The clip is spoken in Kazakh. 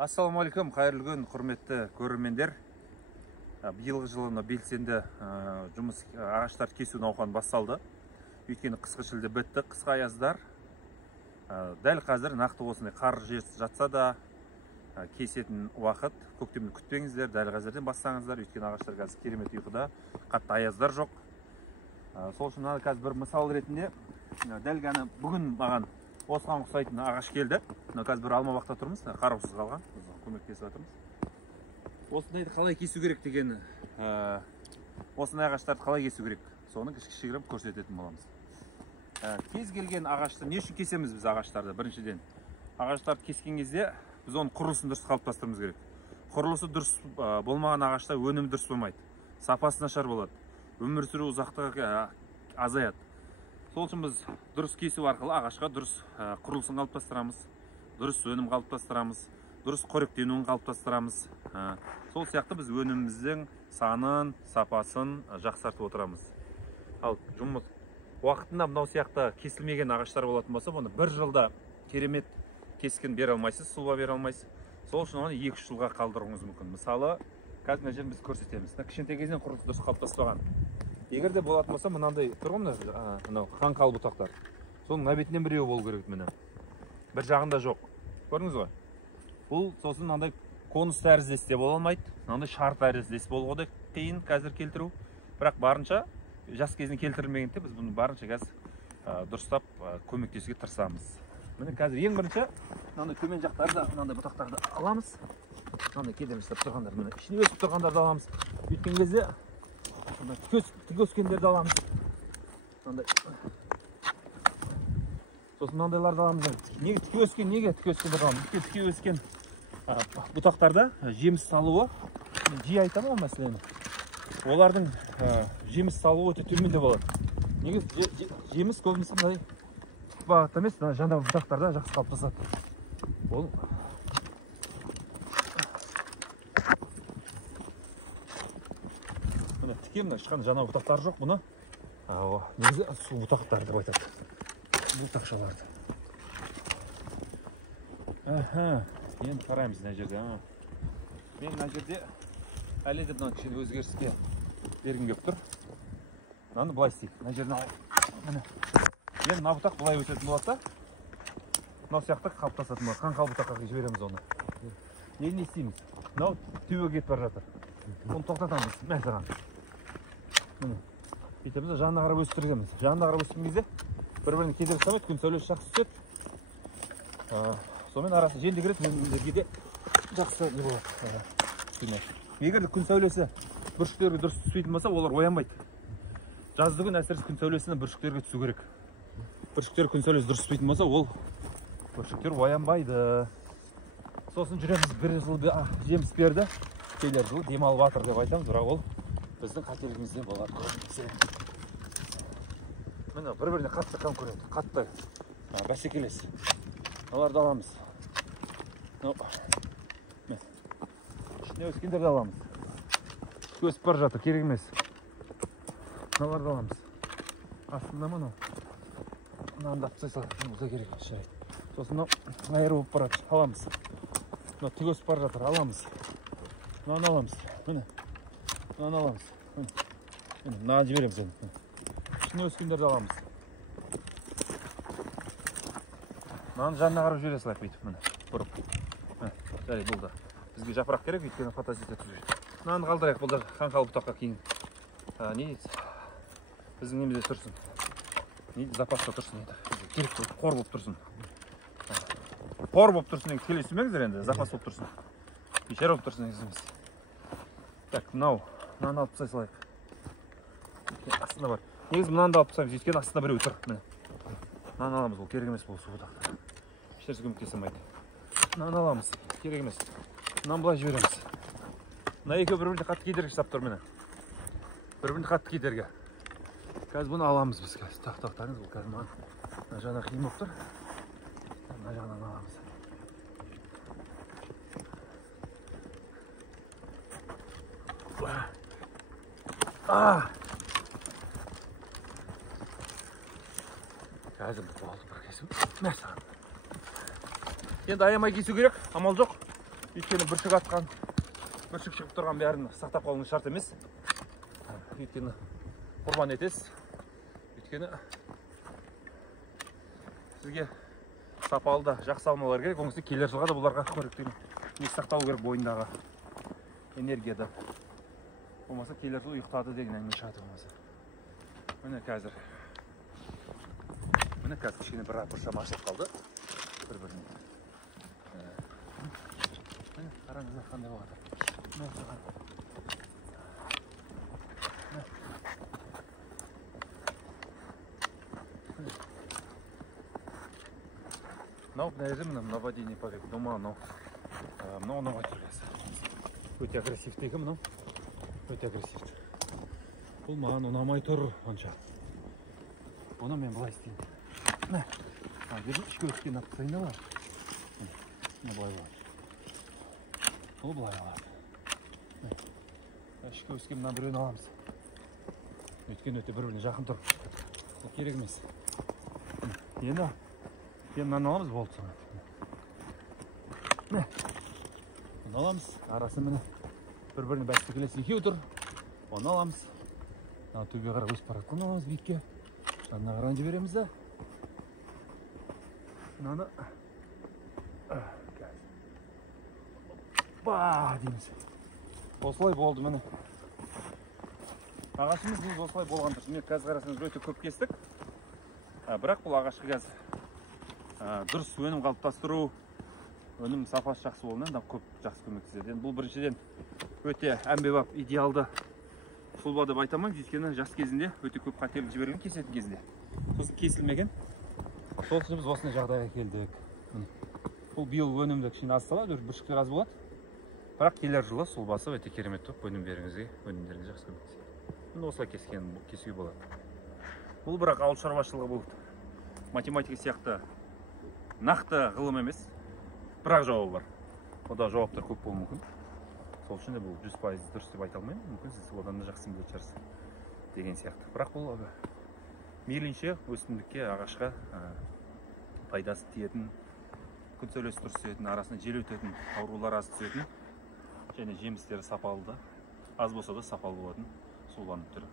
Ассалаумағалейкум, қайырлы күн, құрметті көрермендер. Биылғы жылы белсенді жұмыс ағаштар кесу науқаны басталды. Өйткені қысқы шілде бітті, қысқы аяздар. Дәл қазір нақты осындай қар жатса да кесетін уақыт. Көктемді күтпеңіздер, дәл қазірден бастаңыздар. Өйткені ағаштар қазір керемет ұйқыда, қатты аяздар жоқ. Сол үшін қазір бір мысал ретінде дәл ғана бүгін маған осыған ұқсайтын ағаш келді. Қазір бір алма бақта тұрмыз, қараусыз қалған. Көмектесіп жатырмыз. Осындайды қалай кесу керек деген, осындай ағаштарды қалай кесу керек, соны кішігірім көрсететін боламыз. Кез келген ағашты не үшін кесеміз біз ағаштарды? Біріншіден, ағаштарды кескен кезде біз оның құрылысын дұрыс қалыптастыруымыз керек. Құрылысы дұрыс болмаған ағашта өнімі дұрыс болмайды. Сапасы нашар болады. Өмір сүру ұзақтығы азаяды. Сол үшін біз дұрыс кесу арқылы ағашқа дұрыс құрылысын қалыптастырамыз, дұрыс өнім қалыптастырамыз, дұрыс қоректенуін қалыптастырамыз. Сол сияқты біз өніміміздің санын, сапасын жақсартып отырамыз. Ал жұмыс уақытында мынау сияқты кесілмеген ағаштар болатын болса, оны бір жылда керемет кескін бере алмайсыз, сұлба бере алмайсыз. Сол үшін оны 2-3 жылға қалдыруыңыз мүмкін. Мысалы, қазір мына жерін біз көрсетеміз. Кішкентай кезінен құрылысы дұрыс қалыптаспаған. Егер де болатын болса, мынандай тұр ғой, мынау қаңқалы бұтақтар. Соның мына бетінен біреуі болу керек міне. Бір жағында жоқ. Көрдіңіз ғой? Бұл сосын мынандай конус тәріздес те бола алмайды. Мынандай шар тәріздес болуға да қиын қазір келтіру. Бірақ барынша жас кезінде келтірілмегенде біз бұны барынша қазір дұрыстап көмектесуге тырысамыз. Міне қазір ең бірінші мынандай төмен жақтарда мынандай бұтақтарды аламыз. Мынандай кедергістеп тұрғандар, міне ішіне өсіп тұрғандарды аламыз. Өйткен кезде тік өскендерді аламыз. Сосын мынандайларды аламыз. Неге тік өскендерді аламыз? Тік өскен бұтақтарда жеміс салуы, жиі айтамын ол мәселені. Олардың жеміс салуы өте төменде болады. Неге жеміс көбінесе мындай бағытта емес, жаңағы бұтақтарда жақсы қалыптасады. Ол тікемін, ешқандай жаңа бұтақтар жоқ бұны. Негізі су бұтақтары деп айтады. Бұтақшаларды. Енді қараймыз мына жерде. Мен мына жерде әлі де мына кішкене өзгеріске бергім келіп тұр. Мынаны былай істейік. Мына жерін алайық. Енді мына бұтақ былай өсетін болады да. Мынау сияқты қалыптасатын болады. Қаңқалы бұтаққа жібереміз оны. Енді не істейміз? Мынау төбеге кетіп бара жатыр. Оны тоқтатамыз. Мәселен. Бүйтеміз, жанына қарап өстіргенбіз. Жанына қарап өстірген кезде бір-біріне кедергі жасамайды, күн сәулесі жақсы түседі. Сонымен арасы желді кіреді, мендерге де жақсы не болады. Егер күн сәулесі бүршіктерге дұрыс түспейтін болса, олар оянбайды. Жазды күн әсіресе күн сәулесінен бүршіктерге түсу керек. Бүршіктер күн сәулесі дұрыс түспейтін болса, ол бүршіктер оянбайды. Сосын жүреміз, бір жыл жеміс берді, келер жыл демалып жатыр деп айтамыз, бірақ ол біздің қателігімізден болады. Міне бір-біріне қатты конкурент, қатты бәсекелес. Оларды аламыз. Ішіне өскендерді аламыз. Өсіп бар жатыр, керек емес. Мыналарды аламыз. Астында мынау. Мынаны да апсай салып, бұл да керек емес. Сосын айыры болып барады, аламыз. Мына тік өсіп бар жатыр, аламыз. Мынаны аламыз. Міне. Мынаны аламыз. Мынаны жібереміз енді. Ішіне өскендерді аламыз. Мынаны жанына қарап жібере салайық бүйтіп. Бұрып. Жарай, бұл да. Бізге жапырақ керек, өйткені фотосессия түсіреді. Мынаны қалдырайық, бұл да қаңқалы бұтаққа кейін. Не дейді? Біздің немізде тұрсын. Не дейді? Запаста тұрсын енді. Керек болып, қор болып тұрсын. Қор болып тұрсын енді. Келе сүмеңіздер енді, запас болып тұрсын. Бешер болып тұрсын егізіміз. Так, мынаны алып тастай салайық. Астында бар. Негізі мынаны да алып тастаймыз, өйткені астында біреу тұр. Мынаны аламыз, ол керек емес бұл су бұтақтар. Ешнәрсе көмектесе алмайды. Мынаны аламыз, керек емес. Мынаны былай жібереміз. Мына екеуі бір-біріне қатты кедергі жасап тұр міне. Бір-біріне қатты кедергі. Қазір бұны аламыз біз. Тоқтаңыз, бұл қазір мына жағына қиын болып тұр. Мына жағынан аламыз. Қазір болды бір кесу. Енді аямай кесу керек, амал жоқ. Өйткені бүршік атқан, бүршік шығып тұрған бәрін сақтап қалуыңыз шарт емес. Өйткені құрбан етесіз. Өйткені сізге сапалы да жақсы алмалар керек. Оңысы келер жылға да бұларға қоректен сақталу керек бойындағы энергияда. Болмаса келер жыл ұйықтады деген әңгіме шығады болмаса. Міне қазір кішкене біршама ашылып қалды. Бір-біріне. Міне қараңыздар қандай болады. Мынау нападение побег дома, мынау ұнамай тұр қазір. Өте агрессивтегі мынау. Өте агрессивті. Бұл маған ұнамай тұр онша. Оны мен былай істеймін. Мә, ішкі өткен апсайын алар. Бұны былай болады. Бұл былай алады. Ішкі өскен мына біреуін аламыз. Өткен өте бір-біріне жақын тұр. Бұл керек емес. Енді мынаны аламыз болды соны. Мә, оны аламыз. Арасы міне бір-біріне бәстікелес екеу тұр. Оны аламыз. Мына төбе қарап өсіп баратқан аламыз биікке. Мына қаран жібереміз да. Мынаны дейміз. Осылай болды міне. Ағашымыз біз осылай болған тұрсын. Мен қазір қарасаңыз өте көп кестік. Бірақ бұл ағашқа қазір дұрыс өнім қалыптастыру, өнім сапасы жақсы болуына көп жақсы көмектеседі. Бұл біріншіден өте әмбебап, идеалды сұлба деп айта алмаймын, өйткені жас кезінде өте көп қатерлі жіберген кесетін кезінде. Сосын кесілмеген. Сол үшін біз осындай жағдайға келдік. Бұл биыл өнімді кішкене аз салады, бүршіктер аз болады. Бірақ келер жылы сұлбасы өте керемет болып өнімдеріңізге жақсы көмектеседі. Міне осылай кесуге болады. Бұл бірақ ауыл шаруашылығы бұл математика сияқты нақты ғылым емес, бірақ жауабы бар. Ода жауаптар көп болуы мүмкін. Сол үшін де бұл 100% дұрыс деп айта алмаймын. Мүмкін сіз одан да жақсы білетін шығарсыз деген сияқты. Бірақ бұл мейлінше өсімдікке, ағашқа пайдасы тиетін, күн сәулесі дұрыс түсетін, арасында жел өтетін, аурулар аз түсетін және жемістері сапалы да, аз болса да сапалы болатын сұлбаның түрі.